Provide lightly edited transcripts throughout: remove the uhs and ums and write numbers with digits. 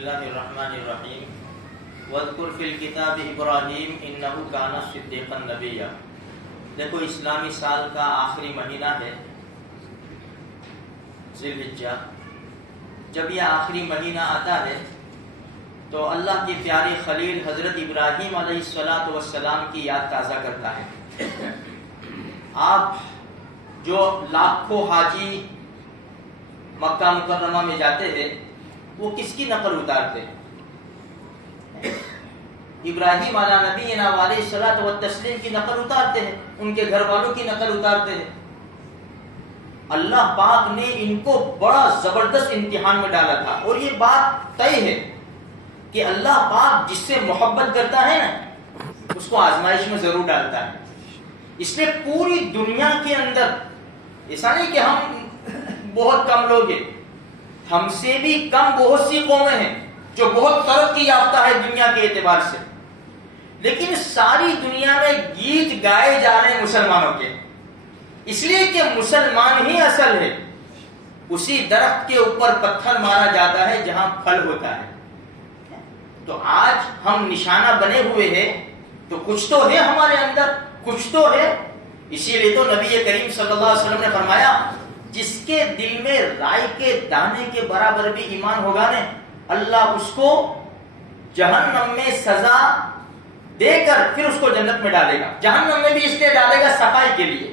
اللہ الرحمن الرحیم واذکر فی الکتاب ابراہیم انہ کان صدیقا نبیا۔ دیکھو اسلامی سال کا آخری مہینہ ہے ذی الحجہ۔ جب یہ آخری مہینہ آتا ہے تو اللہ کے پیارے خلیل حضرت ابراہیم علیہ السلام کی یاد تازہ کرتا ہے۔ آپ جو لاکھوں حاجی مکہ مکرمہ میں جاتے ہیں وہ کس کی نقل اتارتے ہیں؟ ابراہیم علیہ نبینا علیہ الصلوۃ والتسلیم کی نقل اتارتے ہیں، ان کے گھر والوں کی نقل اتارتے ہیں۔ اللہ پاک نے ان کو بڑا زبردست امتحان میں ڈالا تھا، اور یہ بات طے ہے کہ اللہ پاک جس سے محبت کرتا ہے نا اس کو آزمائش میں ضرور ڈالتا ہے۔ اس لیے پوری دنیا کے اندر ایسا نہیں کہ ہم بہت کم لوگ ہیں، ہم سے بھی کم بہت سی قومیں ہیں جو بہت ترقی یافتہ ہے دنیا کے اعتبار سے، لیکن ساری دنیا میں گیت گائے جا رہے ہیں مسلمانوں کے، اس لیے کہ مسلمان ہی اصل ہے۔ اسی درخت کے اوپر پتھر مارا جاتا ہے جہاں پھل ہوتا ہے۔ تو آج ہم نشانہ بنے ہوئے ہیں تو کچھ تو ہے ہمارے اندر، کچھ تو ہے۔ اسی لیے تو نبی کریم صلی اللہ علیہ وسلم نے فرمایا جس کے دل میں رائے کے دانے کے برابر بھی ایمان ہوگا نا، اللہ اس کو جہنم میں سزا دے کر پھر اس کو جنت میں ڈالے گا۔ جہنم میں بھی اس لیے ڈالے گا صفائی کے لیے،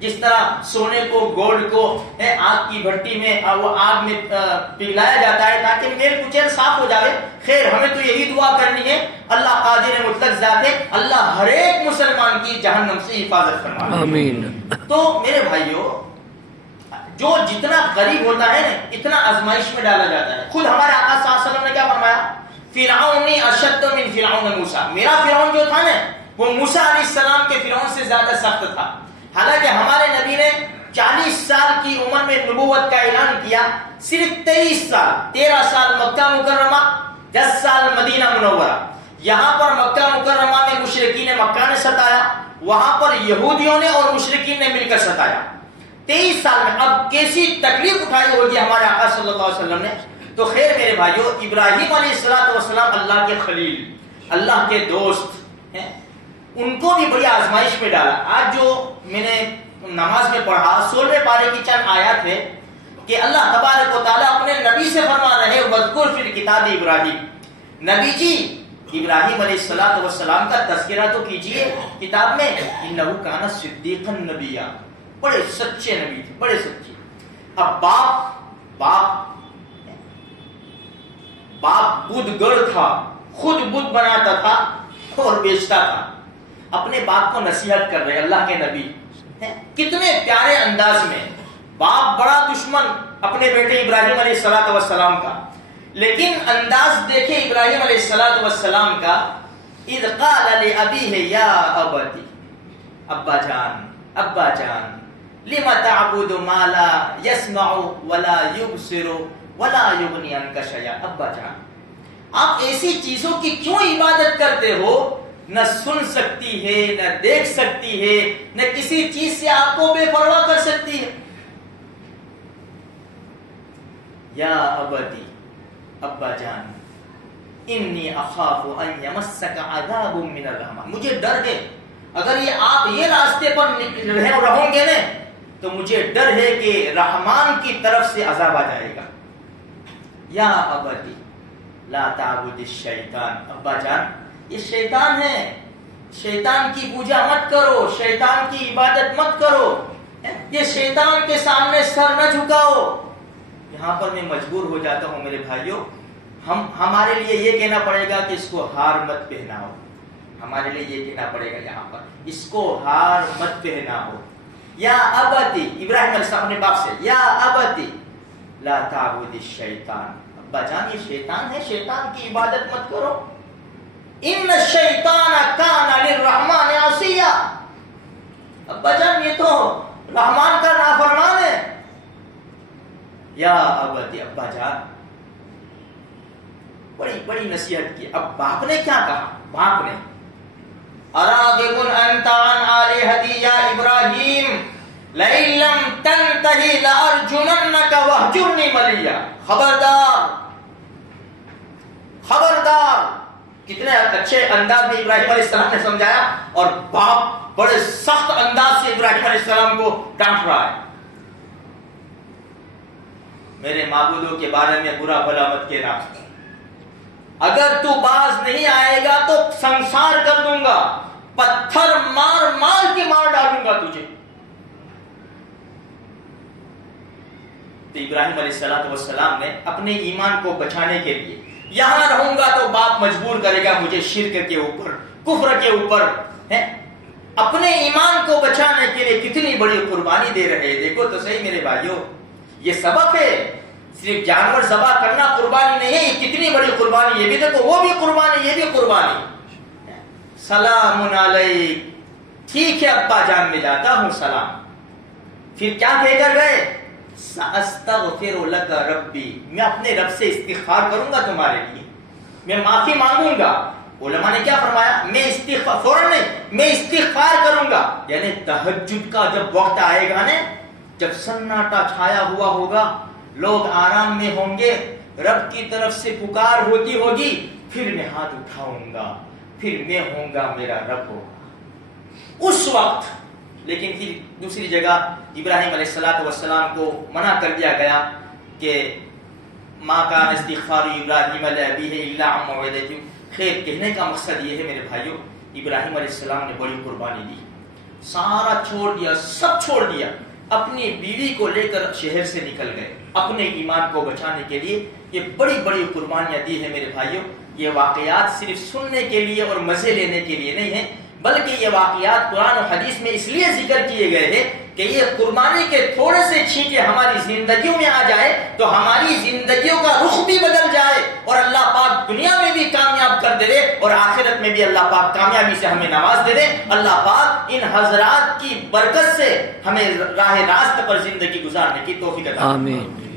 جس طرح سونے کو گولڈ کو آگ کی بھٹی میں وہ آگ میں پگھلایا جاتا ہے تاکہ میل کچیل صاف ہو جائے۔ خیر ہمیں تو یہی دعا کرنی ہے، اللہ قادر مطلق ذات ہے، اللہ ہر ایک مسلمان کی جہنم سے حفاظت فرمائے، آمین۔ تو میرے بھائیوں، جو جتنا غریب ہوتا ہے نا اتنا آزمائش میں ڈالا جاتا ہے۔ خود ہمارے آقا صلی اللہ علیہ وسلم نے کیا فرمایا؟ فرعون اشد من فرعون موسیٰ، میرا فرعون جو تھا نا وہ موسیٰ علیہ السلام کے فرعون سے زیادہ سخت تھا۔ حالانکہ ہمارے نبی نے 40 سال کی عمر میں نبوت کا اعلان کیا، صرف 23 سال 13 سال مکہ مکرمہ، 10 سال مدینہ منورہ۔ یہاں پر مکہ مکرمہ میں مشرکین مکہ نے ستایا، وہاں پر یہودیوں نے اور مشرکین نے مل کر ستایا۔ 23 سال میں اب کیسی تکلیف اٹھائی ہوگی ہمارے آقا صلی اللہ علیہ وسلم نے۔ تو خیر میرے بھائیو، ابراہیم علیہ السلام اللہ کے خلیل، اللہ کے دوست ہیں، ان کو بھی بڑی آزمائش میں ڈالا۔ آج جو میں نے نماز میں پڑھا 16ویں پارے کی چند آیات ہے کہ اللہ تبارک و تعالیٰ اپنے نبی سے فرما رہے وَاذْكُرْ فِي الْكِتَابِ ابراہیم، نبی جی ابراہیم علیہ السلام کا تذکرہ تو کیجئے کتاب میں، اِنَّهُ كَانَ صِدِّيقًا نَبِيًّا، بڑے سچے نبی تھے، بڑے سچے۔ اب باپ بدھ گڑ تھا، خود بدھ بناتا تھا اور بیچتا تھا، اپنے باپ کو نصیحت کر رہے اللہ کے نبی، کتنے پیارے انداز میں۔ باپ بڑا دشمن اپنے بیٹے ابراہیم علیہ السلام کا، لیکن انداز دیکھے ابراہیم علیہ السلام کا، اذ قال لأبیہ یا ابتی، ابا جان لم تعبد ما لا يسمع ولا يبصر ولا يغني عنك شيئا، ابا جان آپ ایسی چیزوں کی کیوں عبادت کرتے ہو، نہ سن سکتی ہے، نہ دیکھ سکتی ہے، نہ کسی چیز سے آپ کو بے پرواہ کر سکتی ہے۔ یا ابتی، ابا جان انی اخاف ان یمسک عذاب من الرحمن، مجھے ڈر ہے اگر آپ یہ راستے پر رہو گے نا تو مجھے ڈر ہے کہ رحمان کی طرف سے عذاب آ جائے گا۔ یا ابتی لا تعبد الشیطان، ابا جان یہ شیطان ہے، شیطان کی پوجا مت کرو، شیطان کی عبادت مت کرو، یہ شیطان کے سامنے سر نہ جھکاؤ۔ یہاں پر میں مجبور ہو جاتا ہوں میرے بھائیوں، ہمارے لیے یہ کہنا پڑے گا کہ اس کو ہار مت پہناؤ، ہمارے لیے یہ کہنا پڑے گا یہاں پر اس کو ہار مت پہناؤ۔ یا ابتی، ابراہیم علیہ السلام اپنے باپ سے، یا ابتی لا تعبد الشیطان، ابا جان یہ شیطان ہے، شیطان کی عبادت مت کرو، ان الشیطان کان للرحمن عصیا، ابا جان یہ تو رحمان کا نافرمان ہے۔ یا ابتی، ابا جان بڑی نصیحت کی۔ اب باپ نے کیا کہا؟ باپ نے اراغب انت عن آلہتی یا ابراہیم لئن لم تنتہی لارجمنک وہجرنی ملیا، خبردار کتنے اچھے انداز میں ابراہیم علیہ السلام نے سمجھایا، اور باپ بڑے سخت انداز سے ابراہیم علیہ السلام کو ڈانٹ رہا ہے. میرے معبودوں کے بارے میں برا بھلا مت کہنا، اگر تو باز نہیں آئے گا تو سنسار کر دوں گا، پتھر مار مار کے مار ڈالوں گا تجھے. تو ابراہیم علیہ السلام نے اپنے ایمان کو بچانے کے لیے، یہاں رہوں گا تو باپ مجبور کرے گا مجھے شرک کے اوپر، کفر کے اوپر، اپنے ایمان کو بچانے کے لیے کتنی بڑی قربانی دے رہے ہیں. دیکھو تو صحیح میرے بھائیوں، یہ سبق ہے. صرف جانور ذبح کرنا قربانی نہیں ہے، یہ کتنی بڑی قربانی. یہ بھی دیکھو، وہ بھی قربانی، یہ بھی قربانی. سلام علیک، ٹھیک ہے ابا جان میں جاتا ہوں سلام. پھر کیا کہہ کر گئے؟ سأستغفر لک ربی، میں اپنے رب سے استغفار کروں گا تمہارے لیے، میں معافی مانگوں گا. علماء نے کیا فرمایا؟ میں استغفار فوراً نہیں، میں استغفار کروں گا. یعنی تہجد کا جب وقت آئے گا نا، جب سناٹا چھایا ہوا ہوگا، لوگ آرام میں ہوں گے، رب کی طرف سے پکار ہوتی ہوگی، پھر میں ہاتھ اٹھاؤں گا، پھر میں ہوں گا، میرا رب ہوگا اس وقت. لیکن پھر دوسری جگہ ابراہیم علیہ السلام کو منع کر دیا گیا کہ ما کان استغفار ابراہیم لأبیہ الا عن موعدۃ. خیر، کہنے کا مقصد یہ ہے میرے بھائیوں، ابراہیم علیہ السلام نے بڑی قربانی دی، سارا چھوڑ دیا، سب چھوڑ دیا، اپنی بیوی کو لے کر شہر سے نکل گئے اپنے ایمان کو بچانے کے لیے. یہ بڑی بڑی قربانیاں دی ہیں میرے بھائیوں. یہ واقعات صرف سننے کے لیے اور مزے لینے کے لیے نہیں ہیں، بلکہ یہ واقعات قرآن و حدیث میں اس لیے ذکر کیے گئے ہیں کہ یہ قربانی کے تھوڑے سے چھینٹے ہماری زندگیوں میں آ جائے تو ہماری زندگیوں کا رخ بھی بدل جائے، اور اللہ پاک دنیا میں بھی کامیاب کر دے اور آخرت میں بھی اللہ پاک کامیابی سے ہمیں نواز دے. اللہ پاک ان حضرات کی برکت سے ہمیں راہ راست پر زندگی گزارنے کی توفیق عطا فرمائے. آمین.